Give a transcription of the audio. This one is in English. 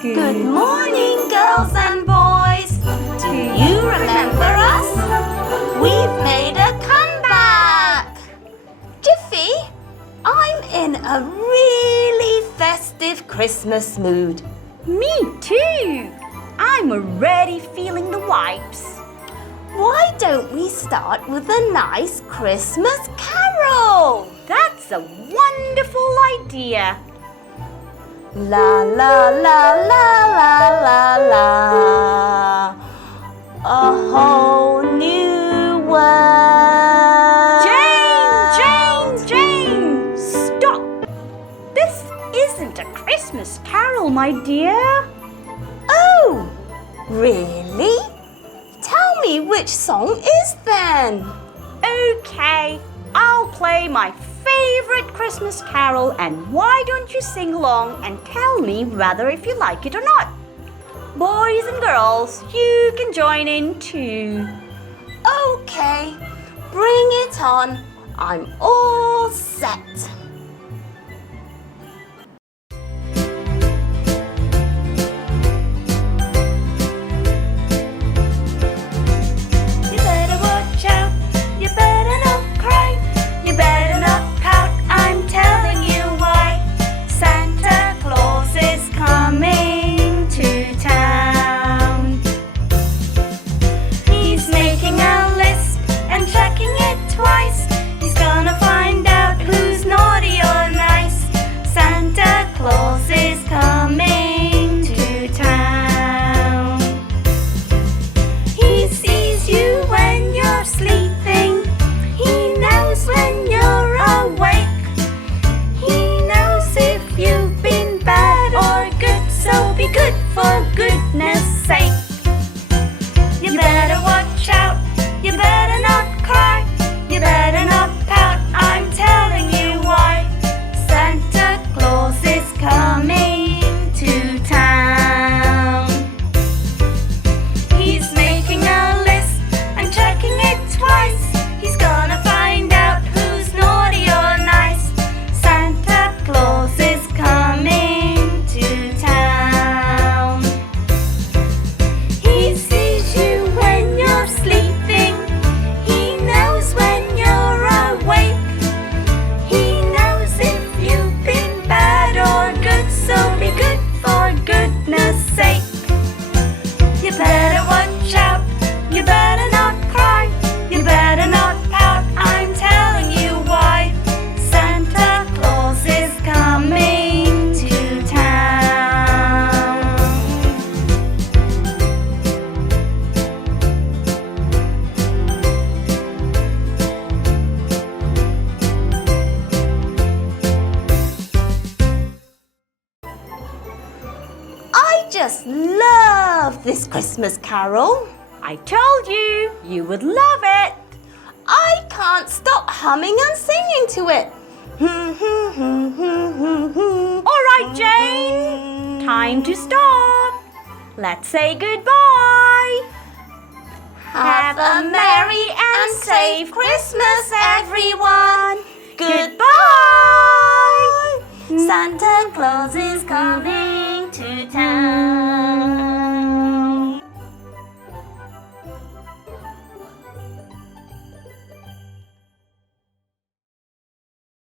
Good morning, girls and boys. Do you remember us? We've made a comeback. Jiffy, I'm in a really festive Christmas mood. Me too. I'm already feeling the vibes. Why don't we start with a nice Christmas carol? That's a wonderful idea. La la la la la la la. A whole new world. Jane! Stop! This isn't a Christmas carol, my dear. Oh, really? Tell me which song is then. Okay, I'll play my favorite Christmas carol, and why don't you sing along and tell me whether if you like it or not? Boys and girls, you can join in too. Okay, bring it on. I'm all set. You better watch out. You better not cry. You better not pout. I'm telling you why. Santa Claus is coming to town. He's making a list and checking it twice. He's gonna find out who's naughty or nice. Santa Claus is coming to town. He sees you when you're sleeping. He knows when you're awake. He knows if you've been bad or good, so be good for goodness sake. You better watch out. You better not cry. You better not pout. I'm telling you why. Santa Claus is coming to town. He's making a list and checking it twice. He's gonna find out who's naughty or nice. Santa Claus is coming to town. He sees you when you're sleeping. He knows when you're awake. He knows if you've been bad or good, so be good for goodness sake. You better watch out. You better not cry. You better not pout. I'm telling you why. Santa Claus is coming to town. I just love this Christmas carol. I told you, you would love it. I can't stop humming and singing to it. All right, Jane, time to stop. Let's say goodbye. Have a merry and safe Christmas, everyone. Goodbye. Santa Claus is